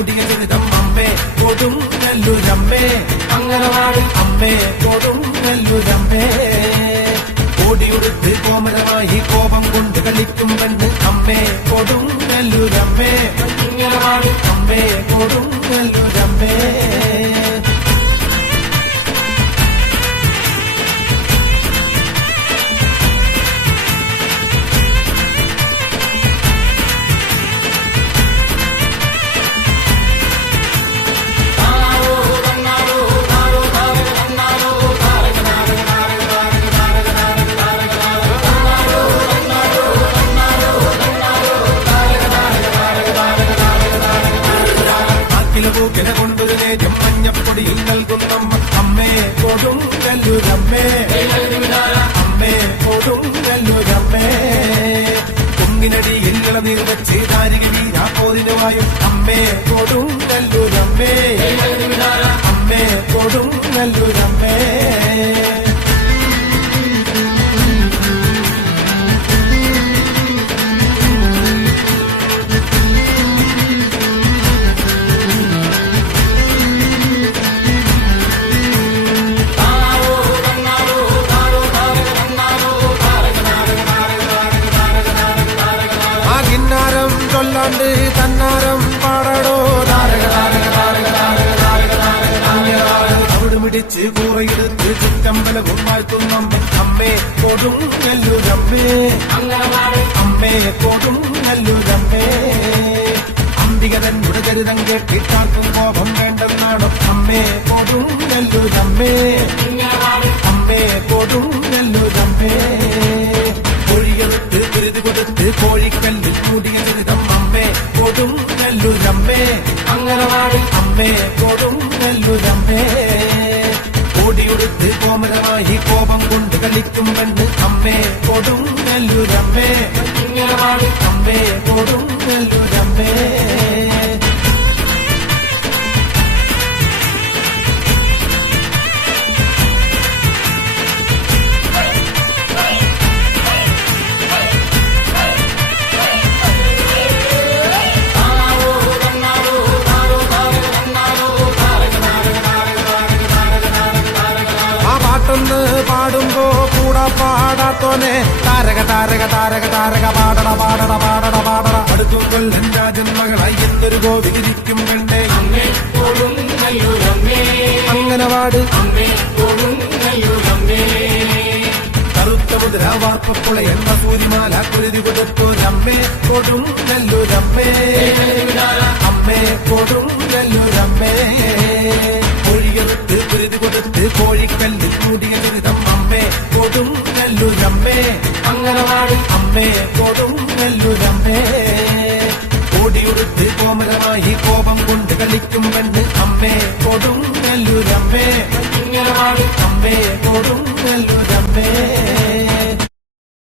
മൂടിയ ദുരിതം അമ്മേ കൊടുങ്ങല്ലൂരമ്മേ അംഗനവാടി അമ്മേ കൊടുങ്ങല്ലൂരമ്മേ ഓടിയുടുത്ത് കോമരമായി കോപം കൊണ്ട് കളിക്കും പെണ്ണ് അമ്മേ കൊടുങ്ങല്ലൂരമ്മേ അംഗനവാടി അമ്മേ കൊടുങ്ങല്ലൂരമ്മേ പൂക്കിനെ കൊണ്ടൊരു നേരം മഞ്ഞപ്പൊടിയിൽ നൽകുന്നമ്മ അമ്മേ കൊടുങ്ങല്ലൂരമ്മേ അമ്മേ കൊടുങ്ങല്ലൂരമ്മേ കുങ്ങിനടിയിൽ ഇളനീർ വെച്ച് ദാരിക വീരാപ്പോരിനുമായും അമ്മേ കൊടുങ്ങല്ലൂരമ്മേ അമ്മേ കൊടുങ്ങല്ലൂരമ്മേ ൊല്ലാണ്ട് തന്നാരം പാടടോ അവിടുമിടിച്ച് കൂറയെടുത്ത് ചുറ്റമ്പലവും വാഴ്ത്തുന്നമ്മ അമ്മേ കൊടുങ്ങല്ലൂരമ്മേ അമ്മേ കൊടുങ്ങല്ലൂരമ്മേ അംബിക തന്നുടെ ചരിതം കേട്ടിട്ടാർക്കും കോപം വേണ്ടെന്നാണോ അമ്മേ കൊടുങ്ങല്ലൂരമ്മേ അമ്മേ കൊടുങ്ങല്ലൂരമ്മേ കോഴിയെടുത്ത് തിരുതി കൊടുത്ത് കോഴിക്കല്ലിൽ മൂടിയ ദുരിതം അമ്മേ കൊടുങ്ങല്ലൂരമ്മേ അംഗനവാടി അമ്മേ കൊടുങ്ങല്ലൂരമ്മേ ഓടിയുടുത്ത് കോമരമായി കോപം കൊണ്ട് കളിക്കും പെണ്ണ് അമ്മേ കൊടുങ്ങല്ലൂരമ്മേ അംഗനവാടി അമ്മേ കൊടുങ്ങല്ലൂരമ്മേ പാടുമ്പോ കൂടെ പാടാത്തോനെ താരക താരക താരക താരക പാടട പാടട പാടട പാടട അടുത്തും കൊല്ലൻ രാജന്മകളായി എന്നൊരു ഗോവിരിക്കും പെണ്ണേ അംഗനവാടി കറുത്ത മുദ്ര വാർപ്പുള എന്ന സൂര്യമാല കുരുതി കൊടുത്തോരമ്മേ കൊടുങ്ങല്ലൂരമ്മേ അമ്മേ കൊടുങ്ങല്ലൂരമ്മേ കോഴിയെടുത്ത് കുരുതി കൊടുത്ത് കോഴിക്കല്ലിൽ മൂടിയ ദുരിതം അമ്മേ കൊടുങ്ങല്ലൂരമ്മേ അംഗനവാടി അമ്മേ കൊടുങ്ങല്ലൂരമ്മേ ഓടിയുടുത്ത് കോമരമായി കോപം കൊണ്ട് കളിക്കും പെണ്ണ് അമ്മേ കൊടുങ്ങല്ലൂരമ്മേ അംഗനവാടി അമ്മേ കൊടുങ്ങല്ലൂരമ്മേ